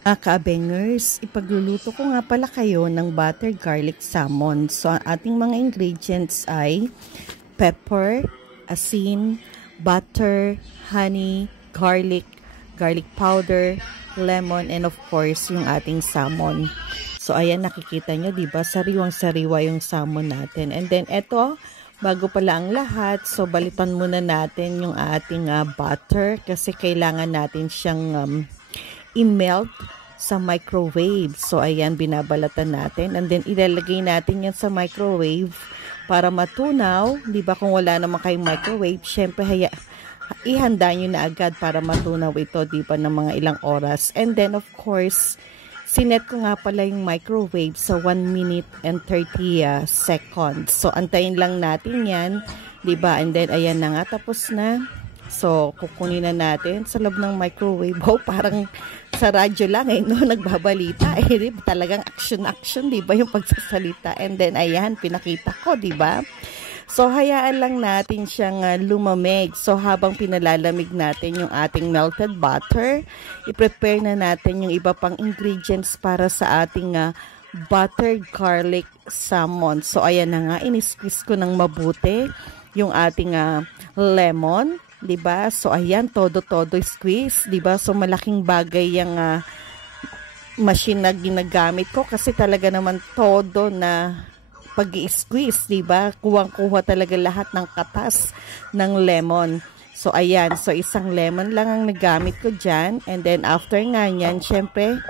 Kabengers, ipagluluto ko nga pala kayo ng butter garlic salmon. So, ang ating mga ingredients ay pepper, asin, butter, honey, garlic powder, lemon, and of course, yung ating salmon. So, ayan, nakikita nyo, diba? Sariwang-sariwa yung salmon natin. And then, eto, bago pala ang lahat, so balitan muna natin yung ating butter kasi kailangan natin siyang i-melt sa microwave. So, ayan, binabalatan natin. And then, ilalagay natin yan sa microwave para matunaw. Diba, kung wala naman kayong microwave, syempre, ihanda nyo na agad para matunaw ito, diba, ng mga ilang oras. And then, of course, sinet ko nga pala yung microwave sa 1 minute and 30 seconds. So, antayin lang natin yan, diba? And then, ayan na nga, tapos na. So, kukunin na natin sa loob ng microwave. Oh, parang sa radyo lang no? Nagbabalita. Talagang action, diba? Yung pagsasalita. And then, ayan, pinakita ko, diba? So, hayaan lang natin siyang lumamig. So, habang pinalalamig natin yung ating melted butter, i-prepare na natin yung iba pang ingredients para sa ating buttered garlic salmon. So, ayan na nga, in-squeeze ko ng mabuti yung ating lemon. Diba? So, ayan, todo-todo squeeze. Diba? So, malaking bagay yung machine na ginagamit ko kasi talaga naman todo na pag-i-squeeze, diba? Kuwang-kuha talaga lahat ng katas ng lemon. So, ayan. So, isang lemon lang ang nagamit ko dyan. And then, after nga yan, syempre,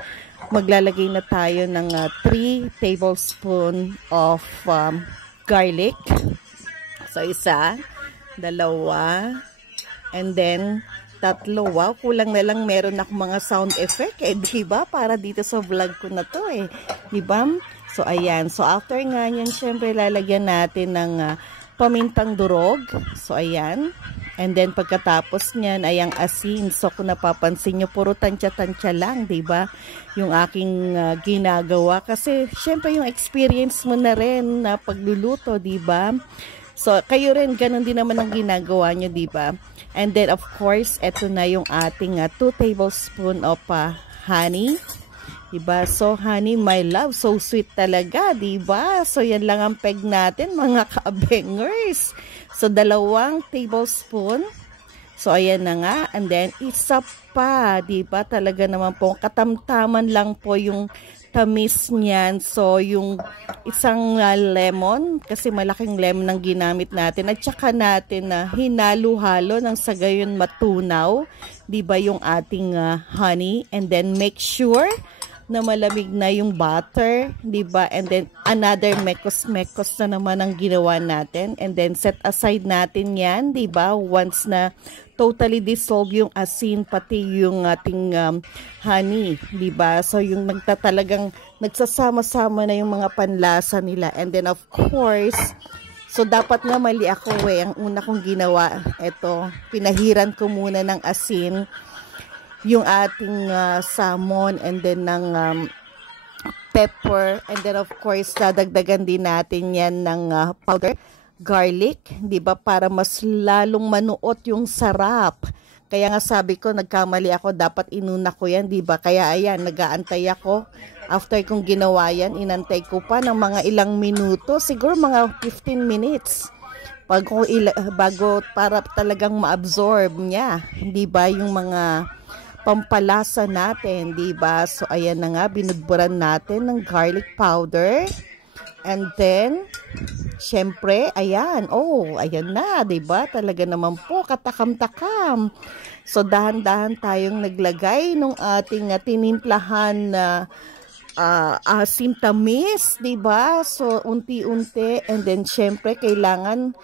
maglalagay na tayo ng 3 tablespoon of garlic. So, 1, 2, and then, 3. Wow, kulang na lang meron ako mga sound effect diba? Para dito sa vlog ko na to diba? So, ayan. So, after nga yan, syempre, lalagyan natin ng pamintang durog. So, ayan. And then, pagkatapos niyan, ay ang asin. So, kung napapansin nyo, puro tansya-tansya lang, diba? Yung aking ginagawa. Kasi, syempre, yung experience mo na rin na pagluluto, diba? So, kayo rin, ganun din naman ang ginagawa nyo, diba? And then, of course, eto na yung ating 2 tablespoon of honey. Diba? So, honey, my love, so sweet talaga, diba? So, yan lang ang peg natin, mga kabengers. So, 2 tablespoon. So, ayan na nga. And then, isa pa, diba? Talaga naman po, katamtaman lang po yung tamis niyan. So, yung isang lemon, kasi malaking lemon ang ginamit natin. At saka natin na hinalo-halo ng sa gayon matunaw, diba, yung ating honey. And then, make sure na malamig na yung butter, diba? And then, another mekos-mekos na naman ang ginawa natin. And then, set aside natin yan, diba? Once na totally dissolve yung asin, pati yung ating honey, diba? So, yung talagang nagsasama-sama na yung mga panlasa nila. And then, of course, so, dapat nga mali ako Ang una kong ginawa, eto, pinahiran ko muna ng asin yung ating salmon and then ng pepper. And then, of course, dadagdagan din natin yan ng powder garlic, di ba? Para mas lalong manuot yung sarap. Kaya nga sabi ko, nagkamali ako, dapat inuna ko yan, di ba? Kaya ayan, nag-aantay ako. After kong ginawa yan, inantay ko pa ng mga ilang minuto, siguro mga 15 minutes. Bago para talagang ma-absorb niya, di ba? Yung mga pampalasa natin, di ba? So, ayan na nga, binudburan natin ng garlic powder. And then, syempre, ayan. Oh, ayan na, diba? Talaga naman po, katakam-takam. So, dahan-dahan tayong naglagay nung ating tinimplahan na asim tamis, diba? So, unti-unti. And then, syempre, kailangan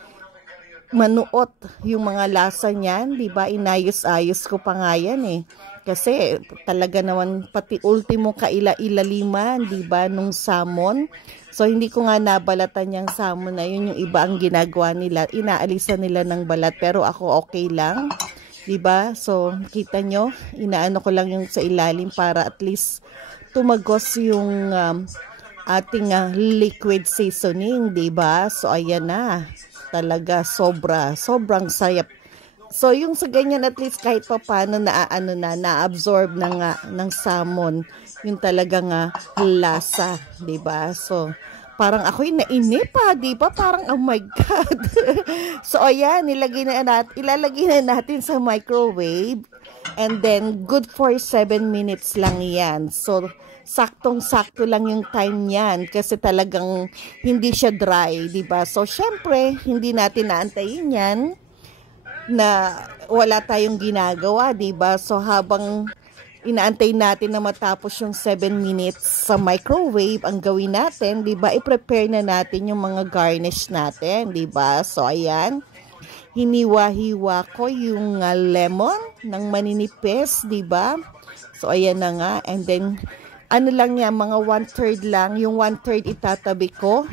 manuot yung mga lasa niyan, diba? Inayos-ayos ko pa nga yan Kasi, talaga naman, pati ultimo kaila-ilaliman, diba? Nung salmon. So, hindi ko nga nabalatan yung salmon na yun. Yung iba ang ginagawa nila. Inaalisan nila ng balat. Pero ako okay lang. Diba? So, kita nyo, inaano ko lang yung sa ilalim para at least tumagos yung ating liquid seasoning. Diba? So, ayan na. Talaga sobrang So yung sa ganyan at least kahit pa paano na-absorb ng salmon yung talagang lasa, 'di ba? So parang ako'y nainip pa, 'di ba? Parang oh my god. So ayan, ilalagay na natin sa microwave and then good for 7 minutes lang 'yan. So saktong-sakto lang yung time niyan kasi talagang hindi siya dry, 'di ba? So syempre, hindi natin naantayin 'yan na wala tayong ginagawa, 'di ba? So habang inaantay natin na matapos yung 7 minutes sa microwave, ang gawin natin, 'di ba? I-prepare na natin yung mga garnish natin, 'di ba? So ayan, hiniwa-hiwa ko yung lemon ng maninipis, 'di ba? So ayan na nga, and then ano lang yan, mga 1/3 lang, yung 1/3 itatabi ko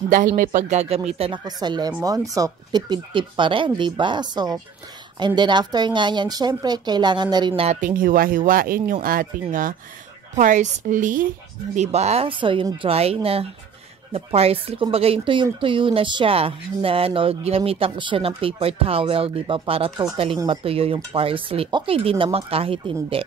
dahil may paggagamitan ako sa lemon. So, tipid-tip pa rin, diba? So, and then after nga yan, syempre, kailangan na rin nating hiwa-hiwain yung ating parsley, diba? So, yung dry na parsley, kumbaga yung tuyong-tuyo na siya, na ginamitan ko siya ng paper towel, diba? Para totaling matuyo yung parsley. Okay din naman kahit hindi.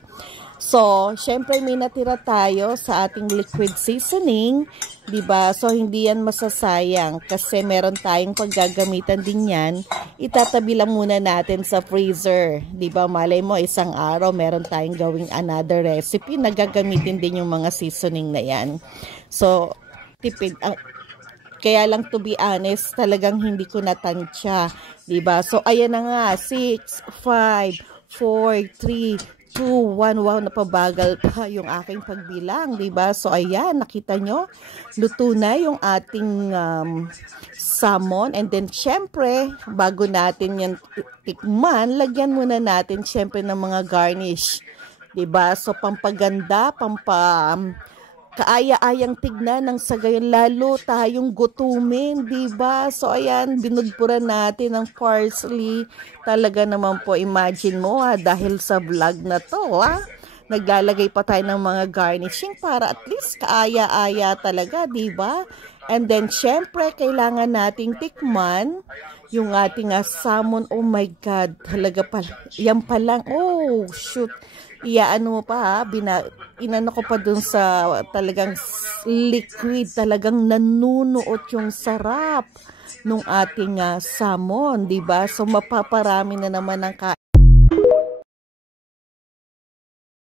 So, syempre may natira tayo sa ating liquid seasoning, 'di ba? So, hindi yan masasayang kasi meron tayong paggagamitan din yan. Itatabi lang muna natin sa freezer, 'di ba? Malay mo isang araw meron tayong gawing another recipe na gagamitin din yung mga seasoning na yan. So, tipid kaya lang, to be honest, talagang hindi ko natansya, 'di ba? So, ayan na nga, 6, 5, 4, 3, 2, 1, wow, napabagal pa yung aking pagbilang, diba? So, ayan, nakita nyo, luto na yung ating salmon. And then, syempre, bago natin yan tikman, lagyan muna natin, syempre, ng mga garnish. Diba? So, pampaganda, kaaya-ayang tignan ng sagayon, lalo tayong gutumin, diba? So, ayan, binudburan natin ng parsley. Talaga naman po, imagine mo dahil sa vlog na to, naglalagay pa tayo ng mga garnishing para at least kaaya-aya talaga, diba? And then, syempre, kailangan nating tikman yung ating salmon. Oh my God, talaga pala. Yan pa lang, oh, shoot. Iyaano mo pa inano ko pa dun sa talagang liquid, talagang nanunuot yung sarap nung ating salmon, 'di ba? So mapaparami na naman ng